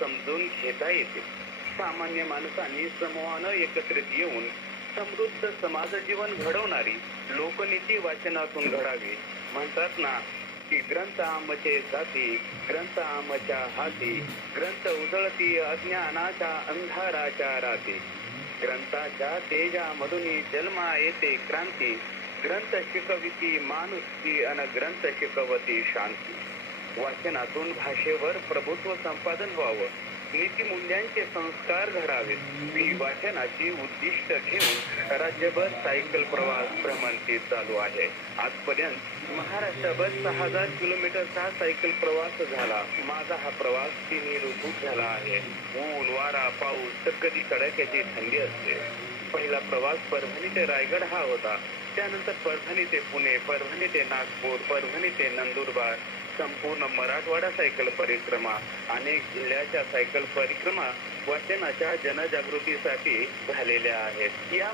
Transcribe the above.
समजून घेता येते. सामान्य माणसांनी समूहानं एकत्रित येऊन समृद्ध समाज जीवन घडवणारी लोकनीती वाचनातून घडावी. म्हणतात ना की ग्रंथ आमचे जाती ग्रंथ आमच्या हाती ग्रंथ उजळती अज्ञानाच्या अंधाराच्या राती. ग्रंथाच्या तेजामधून जन्मा येते क्रांती. ग्रंथ शिकविती माणुसकी अन ग्रंथ शिकवती शांती. वाचनातून भाषेवर प्रभुत्व संपादन व्हावं. नीतिमूल्यांचे संस्कार घडावेत ही वाचनाची उद्दिष्ट घेऊन राज्यभर सायकल प्रवास भ्रमंती चालू आहे. आजपर्यंत महाराष्ट्रभर सहा हजार किलोमीटरचा सायकल प्रवास झाला. माझा हा प्रवास तिन्ही ऋतूत झाला आहे. ऊन वारा पाऊस तर कधी कडाक्याची थंडी असते. पहिला प्रवास परभणी ते रायगड हा होता. त्यानंतर परभणी ते पुणे परभणी ते नागपूर परभणी ते नंदुरबार संपूर्ण मराठवाडा सायकल परिक्रमा अनेक जिल्ह्याच्या सायकल परिक्रमा वाचनाच्या जनजागृतीसाठी झालेल्या आहेत. या